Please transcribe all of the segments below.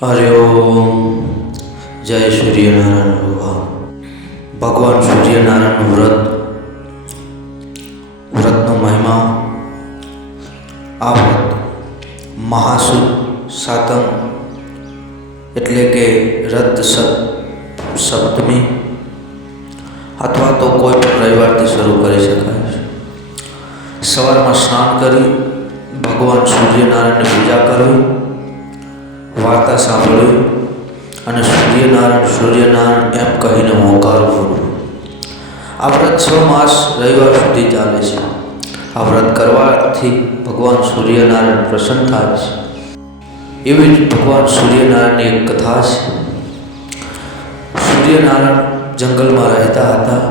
હરિઓમ. જય સૂર્યનારાયણ ભગવાન સૂર્યનારાયણનું વ્રતનો મહિમા. આ વ્રત મહાસુદ સાતમ એટલે કે રત સપ્તમી અથવા તો કોઈ પણ રવિવારથી શરૂ કરી શકાય છે. સવારમાં સ્નાન કરી ભગવાન સૂર્યનારાયણની પૂજા કરવી, વાર્તા સાંભળવી અને સૂર્યનારાયણ એમ કહીને હોંકાર બોલવો. આ વ્રત 6 માસ રવિવાર સુધી ચાલે છે. આ વ્રત કરવાથી ભગવાન સૂર્યનારાયણ પ્રસન્ન થાય છે. એવી જ ભગવાન સૂર્યનારાયણની એક કથા છે. સૂર્યનારાયણ જંગલમાં રહેતા હતા.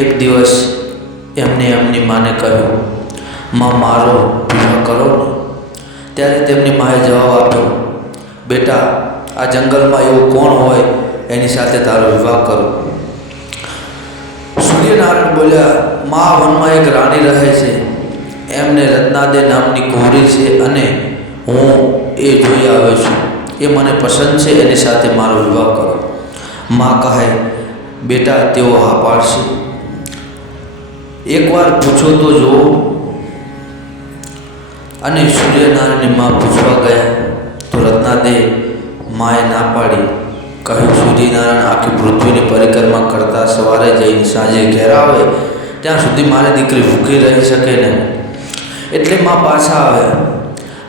એક દિવસ એમને એમની માને કહ્યું, માં મારો વિવાહ કરો ને. ત્યારે તેમની માએ જવાબ આપ્યો, બેટા આ જંગલમાં એવું કોણ હોય એની સાથે તારો વિવાહ કરો. સૂર્યનારાયણ બોલ્યા, મા વનમાં એક રાણી રહે છે, એમને રત્નાદે નામની કુંવરી છે અને હું એ જોઈ આવ્યો છું. એ મને પસંદ છે, એની સાથે મારો વિવાહ કરો. મા કહે, બેટા તેઓ હા પાડશે, એકવાર પૂછો તો જુઓ. અને સૂર્યનારાયણની મા પૂછવા ગયા તો રત્નાદે માએ ના પાડી. કહ્યું, સૂર્યનારાયણ આખી પૃથ્વીની પરિક્રમા કરતા સવારે જઈને સાંજે ઘેર આવે ત્યાં સુધી મારી દીકરી ભૂખી રહી શકે નહીં, એટલે મા પાછા આવ્યા.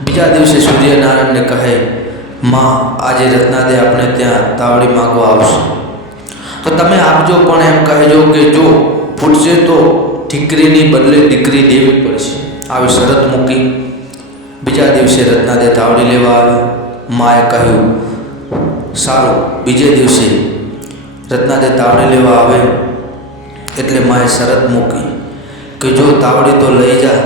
બીજા દિવસે સૂર્યનારાયણને કહે, માં આજે રત્નાદે આપણે ત્યાં તાવડી માગવા આવશે, તો તમે આપજો, પણ એમ કહેજો કે જો ફૂટશે તો ઠીકરીની બદલે દીકરી દેવી પડશે. આવી શરત મૂકી. બીજા દિવસે રત્નાદે તાવડી લેવા આવ્યા. માએ કહ્યું, સારું. બીજે દિવસે રત્નાદે તાવડી લેવા આવે એટલે માએ શરત મૂકી કે જો તાવડી તો લઈ જા,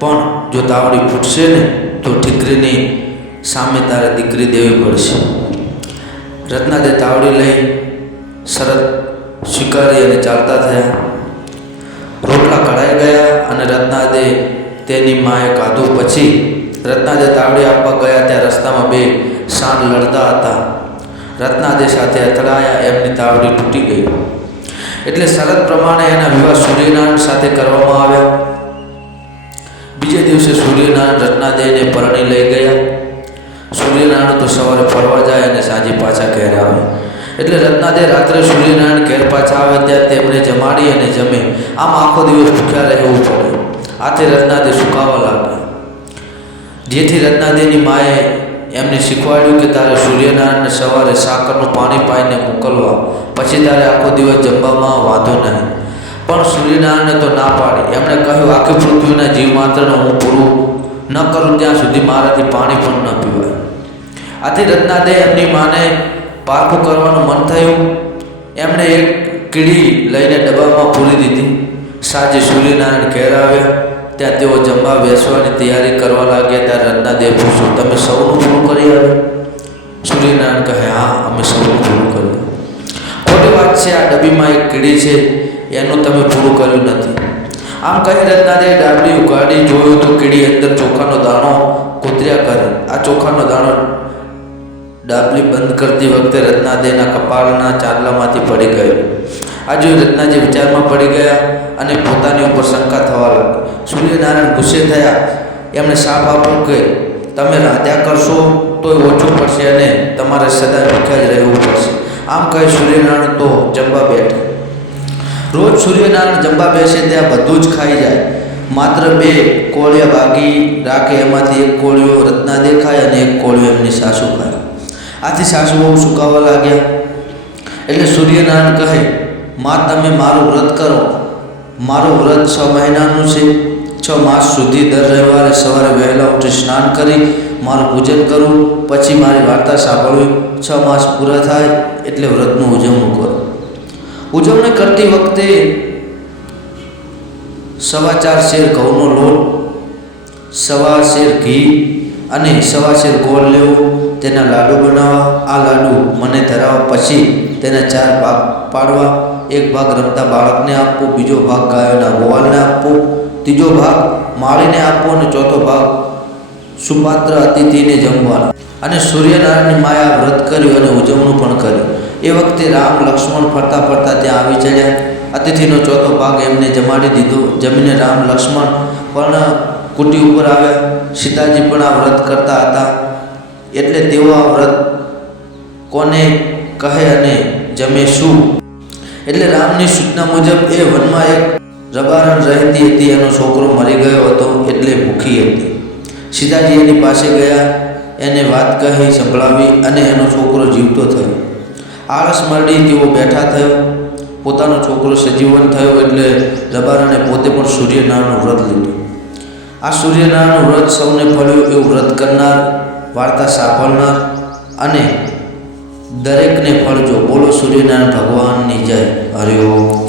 પણ જો તાવડી ફૂટશે ને તો ઠીકરીની સામે તારે દીકરી દેવી પડશે. રત્નાદે તાવડી લઈ શરત સ્વીકારી અને ચાલતા થયા. રોટલા કઢાઈ ગયા અને રત્નાદે તેની માએ ખાધું. પછી રત્નાદે તાવડી આપવા ગયા ત્યાં રસ્તામાં બે સાંડ લડતા હતા. રત્નાદે સાથે અથડાયા, એમની તાવડી તૂટી ગઈ. એટલે શરત પ્રમાણે એના વિવાહ સૂર્યનારાયણ સાથે કરવામાં આવ્યા. બીજે દિવસે સૂર્યનારાયણ રત્નાદેને પરણી લઈ ગયા. સૂર્યનારાયણ તો સવારે ફરવા જાય અને સાંજે પાછા ઘેર આવે. એટલે રત્નાદે રાત્રે સૂર્યનારાયણ ઘેર પાછા આવે ત્યાં તેમને જમાડી અને જમે. આમ આખો દિવસ ભૂખ્યા રહેવું પડે. આથી રત્નાદે સુકાવા લાગ્યા. જેથી રત્નાદેની માએ એમને શીખવાડ્યું કે તારે સૂર્યનારાયણને સવારે સાકરનું પાણી પાઈને મોકલવા, પછી તારે આખો દિવસ જમવામાં વાંધો નહીં. પણ સૂર્યનારાયણને તો ના પાડી. એમણે કહ્યું, આખી પૃથ્વીના જીવ માત્રને હું પૂરું ન કરું ત્યાં સુધી મારાથી પાણી પણ ન પીવાય. આથી રત્નાદે એમની માને પારખું કરવાનું મન થયું. એમણે એક કીડી લઈને ડબ્બામાં પૂરી દીધી. સાંજે સૂર્યનારાયણ ઘેર આવ્યા. ત્યાં તેઓ જમવા બેસવાની તૈયારી કરવા લાગ્યા. ત્યારે રત્નાદે પૂછ્યું, તમે સૌનું પૂરું કરી આવ્યા? સૂર્યનારાયણ કહે, હા, અમે સૌનું પૂરું કર્યું. ખોટી વાત છે, આ ડબ્બીમાં એક કીડી છે, એનું તમે પૂરું કર્યું નથી. આમ કહી રત્નાદે ડાબલી ઉગાડી. જોયું તો કીડી અંદર ચોખાનો દાણો કોતર્યા કરે. આ ચોખાનો દાણો ડાબલી બંધ કરતી વખતે રત્નાદેના કપાળના ચાંદલામાંથી પડી ગયો. આ જોઈ રત્નાજી વિચારમાં પડી ગયા અને પોતાની ઉપર શંકા થવા લાગી. સૂર્યનારાયણ ગુસ્સે થયા. એમણે શાપ આપ્યો કે તમે રાધ્યા કરશો તોય ઓછું પડશે અને તમારે સદા ભૂખ્યા જ રહેવું પડશે. આમ કહી સૂર્યનારાયણ તો જમવા બેઠા. રોજ સૂર્યનારાયણ જમવા બેસે ત્યાં બધું જ ખાઈ જાય, માત્ર 2 કોળિયા બાકી રાખે. એમાંથી એક કોળિયો રત્નાદે ખાય અને એક કોળિયો એમની સાસુ ખાય. આથી સાસુ બહુ સુકાવા લાગ્યા. એટલે સૂર્યનારાયણ કહે, માં તમે મારું વ્રત કરો. મારું વ્રત 6 મહિનાનું છે. 6 માસ સુધી દર રવિવારે સવારે વહેલા ઉઠી સ્નાન કરી મારું પૂજન કરું, પછી મારી વાર્તા સાંભળવી. 6 માસ પૂરા થાય એટલે વ્રતનું ઉજવણું કરો. ઉજવણી કરતી વખતે 4.25 શેર ઘઉંનો લોટ, 1.25 શેર ઘી અને 1.25 શેર ગોળ લેવો. તેના લાડુ બનાવવા. આ લાડુ મને ધરાવવા. પછી તેના 4 ભાગ પાડવા. એક ભાગ રમતા બાળકને આપવો, બીજો ભાગ ગાયોના ગોવાળને આપવો, ત્રીજો ભાગ માળીને આપવો અને ચોથો ભાગ સુપાત્ર અતિથિને જમવાનો. અને સૂર્યનારાયણની માએ આ વ્રત કર્યું અને ઉજવણું પણ કર્યું. એ વખતે રામ લક્ષ્મણ ફરતા ફરતા ત્યાં આવી ચડ્યા. અતિથિનો ચોથો ભાગ એમને જમાડી દીધો. જમીને રામ લક્ષ્મણ પણ કુટી ઉપર આવ્યા. સીતાજી પણ આ વ્રત કરતા હતા. એટલે તેઓ આ વ્રત કોને કહે અને જમે શું? એટલે રામની સૂચના મુજબ એ વનમાં એક રબારણ રહેતી હતી. એનો છોકરો મરી ગયો હતો એટલે ભૂખી હતી. સીતાજી એની પાસે ગયા, એને વાત કહી સંભળાવી અને એનો છોકરો જીવતો થયો. આળસ મરડી તેઓ બેઠા થયો. પોતાનો છોકરો સજીવન થયો એટલે રબારણે પોતે પણ સૂર્યનારાયણનું વ્રત લીધું. આ સૂર્યનારાયણનું વ્રત સૌને ફળ્યું એવું વ્રત કરનાર, વાર્તા સાંભળનાર અને દરેકને ફળજો. બોલો સૂર્યનારાયણ ભગવાનની જય. હરિ ઓમ.